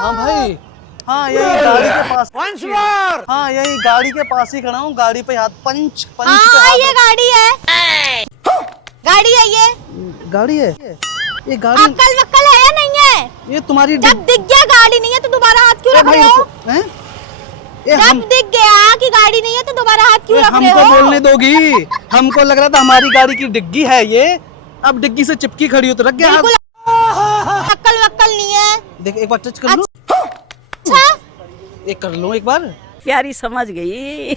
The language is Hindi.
हाँ भाई, हाँ यही गाड़ी के पास। हाँ यही गाड़ी के पास ही खड़ा हूँ, गाड़ी पे हाथ पंच पंच पे हाँ हाथ। ये गाड़ी है, गाड़ी है ये। गाड़ी है ये गाड़ी? अक्ल वक्कल है या नहीं है? ये तुम्हारी जब दिख गया गाड़ी नहीं है तो दोबारा हाथ क्यों रख रहे हो? जब दिख गया कि गाड़ी नहीं है तो दोबारा हाथ क्यों रख रहे हो? हमको बोलने दोगी? हमको लग रहा था हमारी गाड़ी की डिग्गी है ये, अब डिग्गी से चिपकी खड़ी हो तो रख गया। बिल्कुल अक्ल वक्कल नहीं है। देख एक बार टच कर लूं? अच्छा एक कर लूं एक बार? प्यारी समझ गई।